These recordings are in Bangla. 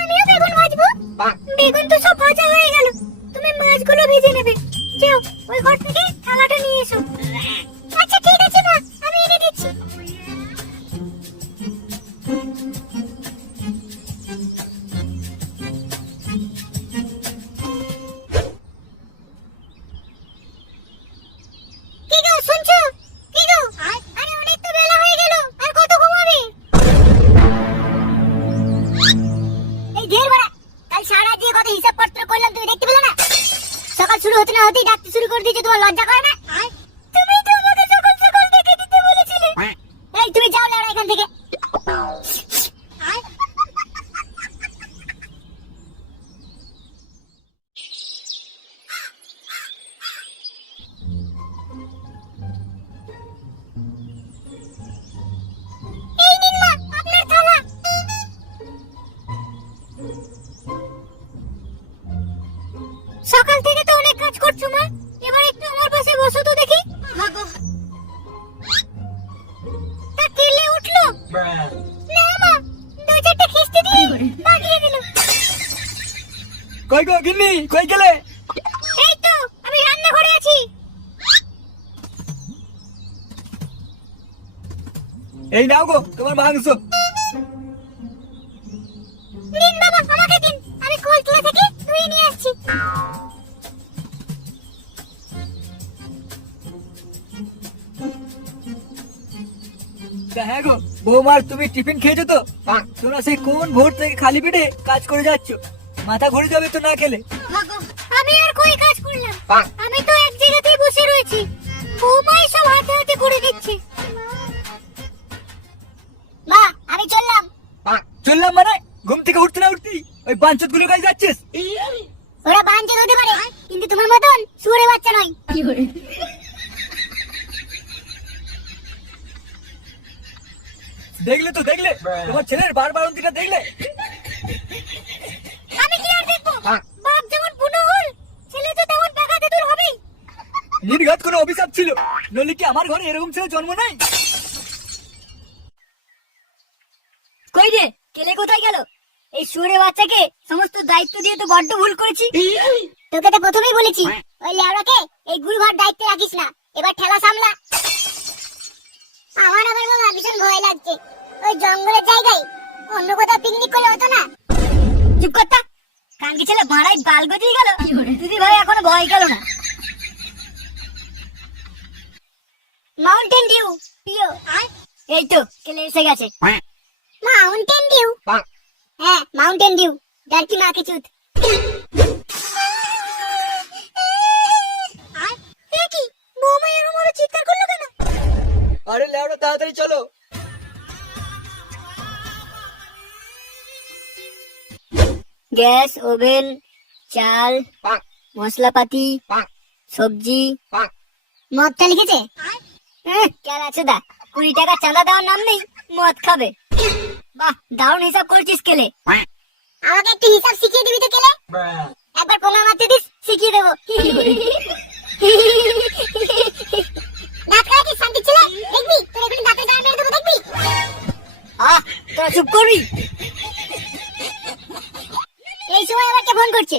আমিও বেগুন ভাজবো। বেগুন তো সব ভাজা হয়ে গেল। তুমি মাছগুলো ভেজে নেবে। যাও ওই ঘর থেকে থালাটা নিয়ে এসো। আচ্ছা ঠিক আছে। কই গো গিন্নি কই গেলে? এই তো আমি রান্নাঘরে আছি। এই নাও গো তোমার মাংস বৌমার তুমি টিফিন খেয়েছো তো? তোমরা সেই কোন ভোর থেকে খালি পেটে কাজ করে যাচ্ছ? মাথা ঘুরে যাবে তো না খেলে? আমি আর কই কাজ করলাম? আমি তো এক জায়গাতেই বসে রয়েছি। বৌমাই সব হাতে হাতে করে দিচ্ছে মা আমি চললাম। চললাম মানে? ঘুম থেকে উঠতে না উঠতেই? ওই বাঞ্চতগুলো কাজ যাচ্ছিস? ওরা বাঞ্চত হতে পারে কিন্তু তোমার মতন সুরে বাচ্চা নয়। দেখলে তো দেখলে। তোমার ছেলের বার বারন্তিটা দেখলে? আমি কি আর দেখব? বাপ যেমন বুনো হল ছেলে তো তেমন টাকা তেতুল হবেই নির্ঘাত কোনো অভিশাপ ছিল। নলি কি আমার ঘরে এরকম ছেলে জন্ম নাই কই রে কেলে কোথায় গেল? এই সুরে বাচ্চাকে সমস্ত দায়িত্ব দিয়ে তো বড্ড ভুল করেছি। তোকে তো প্রথমেই বলেছি ওই লেওড়াকে এই গুরুঘর দায়িত্বে রাখিস না। এবার ঠেলা সামলা। আমার আবার বাবা ভীষণ ভয় লাগছে। ওই জঙ্গলের জায়গায় অন্য কোথাও পিকনিক করলে হতো না। চুপ করতা কানকি ছেলে বাড়াই বাল গজিয়ে গেল। দিদি ভাই এখনও ভয় গেল না। মাউন্টেন ডিউ পিও এই তো কেলে এসে গেছে। মাউন্টেন ডিউ হ্যাঁ মাউন্টেন ডিউ ডার্কি মাকে চুত। তাড়াতাড়ি চলো। গ্যাস ওভেন চাল মশলাপাতি সবজি। মদটা লিখেছে? হ্যাঁ, কেন আছে দা। কুড়ি টাকা চাঁদা দেওয়ার নাম নেই মদ খাবে। বাহ দারুণ হিসাব করছিস কেলে। আমাকে একটু হিসাব শিখিয়ে দিবি তো কেলে? একবার পোঙা মারতে দিস শিখিয়ে দেবো। ছেলে দেখবি? তোর এখনই দাঁতে গায়ে মেরে দেবো, দেখবি? আহ, তোরা চুপ করবি? এই সময় আবার কে ফোন করছে।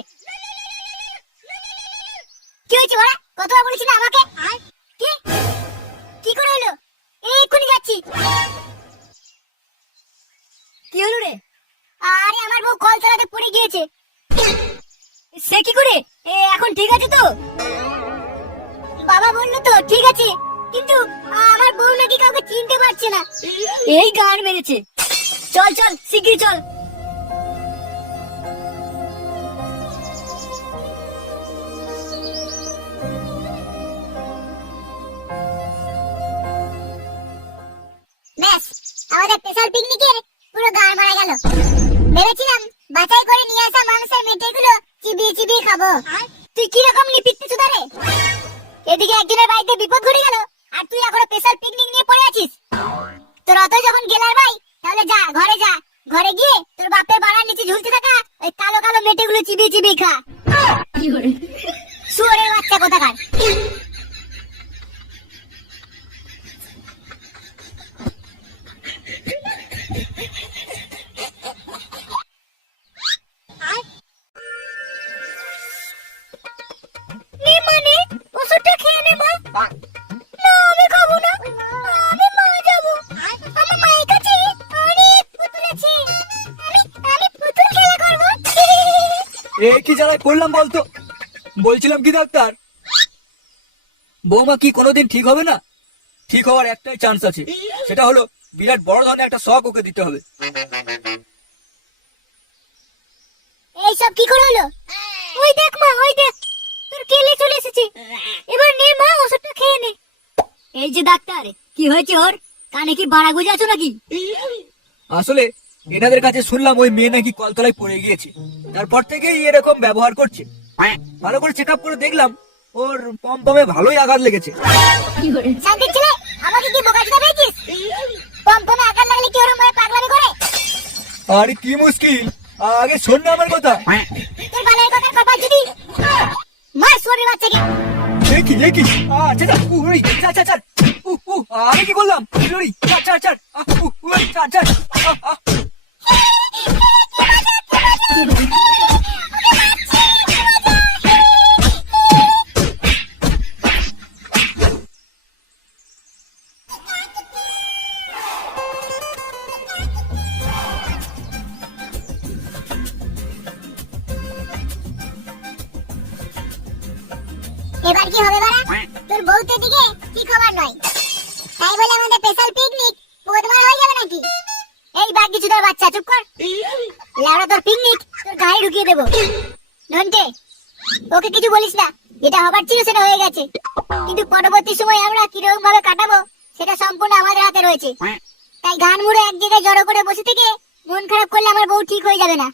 কি হয়েছে বড়া কতবার বলেছি আমাকে? এই গান মেরেছে চল চল শিগগির চল। পিকনিকের পুরো মারা গেল। ভেবেছিলাম করে নিয়ে আসা মেটেগুলো খাব। তুই কি রকম নিপিত্তে চুদারে? এদিকে একজনের বাড়িতে বিপদ ঘটে গেল, আর তুই এখন স্পেশাল পিকনিক নিয়ে পড়ে আছিস? অতই যখন গেলার ভাই, তাহলে যা, ঘরে যা। ঘরে গিয়ে তোর বাপের বাড়ার নিচে ঝুলতে থাকা ওই কালো কালো মেটেগুলো চিবিয়ে চিবিয়ে খা। শুয়ারের বাচ্চা কোথাকার? Bang. এ কি জ্বালায় পড়লাম বলতো? বলছিলাম কি ডাক্তার? বৌমা কি কোনোদিন ঠিক হবে না? ঠিক হওয়ার একটাই চান্স আছে। সেটা হলো বিরাট বড় ধরনের একটা শখ ওকে দিতে হবে। এইসব কি করে হলো? ওই দেখ মা ওই দেখ। তোর কেলে চলে এসেছে। এবার নে মা ওষুধটা খেয়ে নে। এই যে ডাক্তার কি হয়েছে ওর? কানে কি বাড়া গুজে আছো নাকি? আসলে এনাদের কাছে শুনলাম ওই মেয়ে নাকি কলতলায় পড়ে গিয়েছে। তারপর থেকেই এরকম ব্যবহার করছে। ভালো করে চেক করে দেখলাম ওর পম্পমে ভালোই আঘাত লেগেছে। আমাকে কি বোকা পেয়েছিস? পম্পমে আকার লাগলে কি ওরম ভাবে পাগলামি করে? আরে কি মুশকিল আগে শোন না আমার কথা। তোর বালের কথার কপাল যদি মার শরীর বাচ্চাকে। দেখি দেখি আচ্ছা আচ্ছা উ উ কি করলাম? উ উ পিকনিক তোর গাড়ি ঢুকিয়ে দেবো। নন্টে ওকে কিছু বলিস না। যেটা হবার ছিল সেটা হয়ে গেছে। কিন্তু পরবর্তী সময় আমরা কীরকম ভাবে কাটাবো সেটা সম্পূর্ণ আমাদের হাতে রয়েছে। তাই গান মুড়ে এক জায়গায় জড়ো করে বসে থেকে মন খারাপ করলে আমার বউ ঠিক হয়ে যাবে না।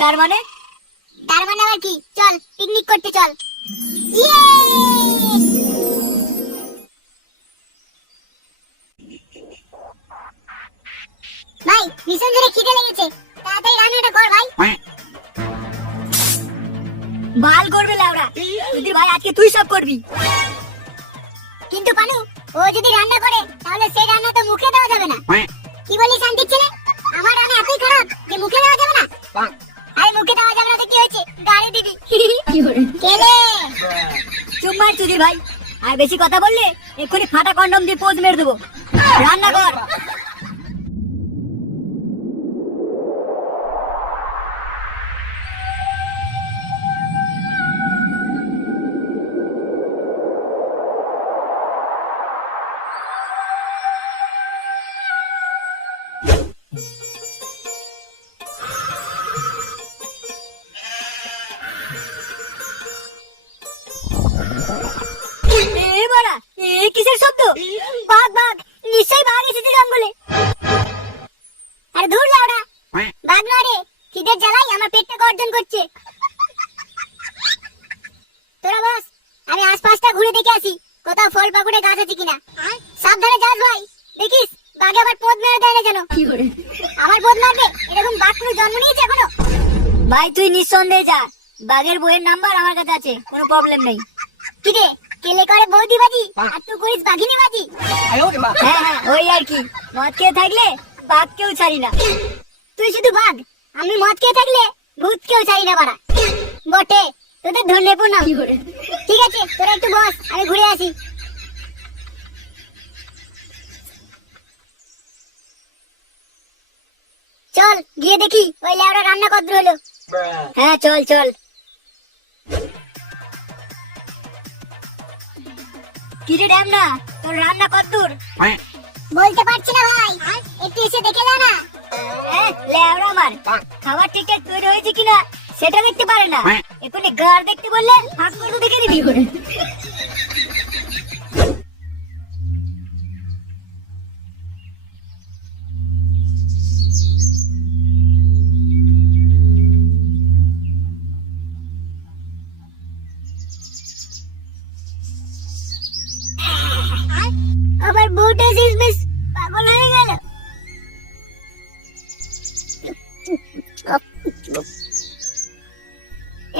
তার মানে? তার মানে আবার কি? চল পিকনিক করতে চল। ইয়ে! ভাই ভীষণ জোরে খিদে লেগেছে। তাড়াতাড়ি রান্নাটা কর ভাই। বাল করবে লাউরা। যদি ভাই আজকে তুই সব করবি। কিন্তু পানু ও যদি রান্না করে তাহলে সেই রান্না তো মুখে দেওয়া যাবে না। কি বলি শান্তির ছেলে? আমার রান্না এতই খারাপ যে মুখে দেওয়া যাবে না। আরে মুখে দেওয়া যাবে না তো কি হয়েছে? গাড়ি দিবি। কেলে চুপ মার ভাই। আর বেশি কথা বললে এক্ষুনি ফাটা কন্ডম দিয়ে পোজ মেরে দেবো। রান্না কর। বাঘের বইয়ের নাম্বার আমার কাছে আছে কোনো প্রবলেম নেই। কি রে কেলে করে বৌদি বাজি? আর তুই করিস বাঘিনী বাজি? হ্যাঁ হ্যাঁ ওই আর কি। মদ খেয়ে থাকলে বাঘ কেউ ছাড়ি না। তুই শুধু বাঘ আমি মদ খেয়ে থাকলে ভূত কেউ ছাড়ি না বাড়া। বটে তোদের ধন্যে প্রণাম। ঠিক আছে তোরা একটু বস আমি ঘুরে আসি। চল গিয়ে দেখি ওই লেওরা রান্না কদ্র হলো। হ্যাঁ চল চল। কিরে ড্যাম না তোর রান্না কতদূর বলতে পারছি না ভাই। একটু এসে দেখে যা না। লেওরা আমার খাবার ঠিকঠাক তৈরি হয়েছে কিনা সেটা দেখতে পারে না। এখানে গাড় দেখতে বললে ফাঁক করে দেখে নিবি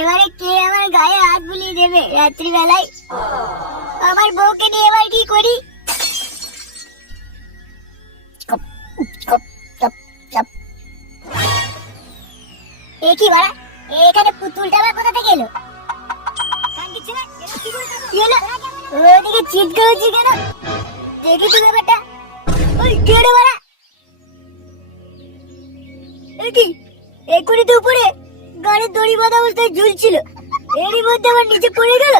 এবারে কে আমার গায়ে হাত বুলিয়ে দেবে রাত্রিবেলায়? আমার বউকে নিয়ে এবার কি করি? এ কি বাড়া? এখানে পুতুলটা আবার কোথা থেকে এলো? ওদিকে চিৎকার হচ্ছে কেন? দেখি তো ব্যাপারটা। ওই কেড়ে বাড়া? কি? এক্ষুনি তো উপরে। গাড়ির দড়ি বাঁধা অবস্থায় ঝুলছিল। এরই মধ্যে আমার নিচে পড়ে গেল।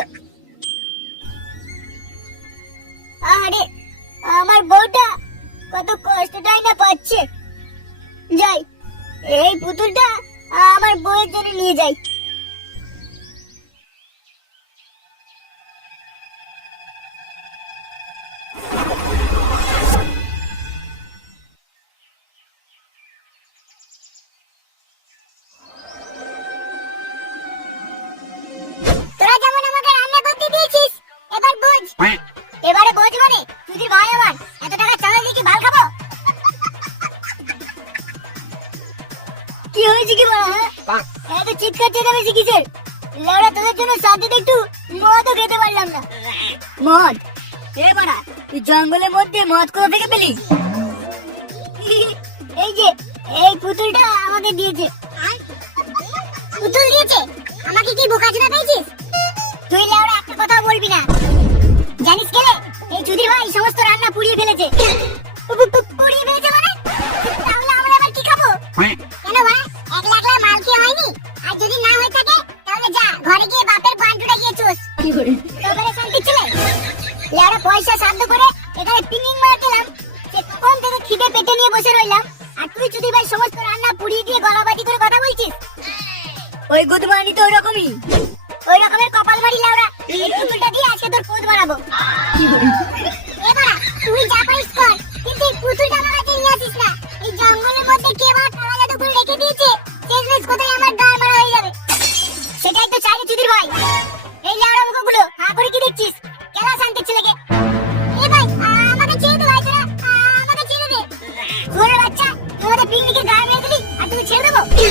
আরে, আমার বউটা কত কষ্টটাই না পাচ্ছে। যাই, এই পুতুলটা আমার বউয়ের জন্য নিয়ে যাই। কি হয়েছে কি বলা হ্যাঁ এত চিৎকার চেঁচামেচি কিসের লেওড়া তোদের জন্য একটু মদও খেতে পারলাম না। মদ? এ বাড়া তুই জঙ্গলের মধ্যে মদ কোথা থেকে পেলি? এই যে এই পুতুলটা আমাকে দিয়েছে। পুতুল দিয়েছে? আমাকে কি বোকা বোকাচোদা পেয়েছিস তুই লেওড়া একটা কথা বলবি না। জানিস কেলে এই চুদির ভাই সমস্ত রান্না পুড়িয়ে ফেলেছে। ভাই সমস্ত রান্না পুড়িয়ে দিয়ে গলাবাজি করে কথা বলছিস? ওই গুদমানি তো ওরকমই ছেড়ে দেবো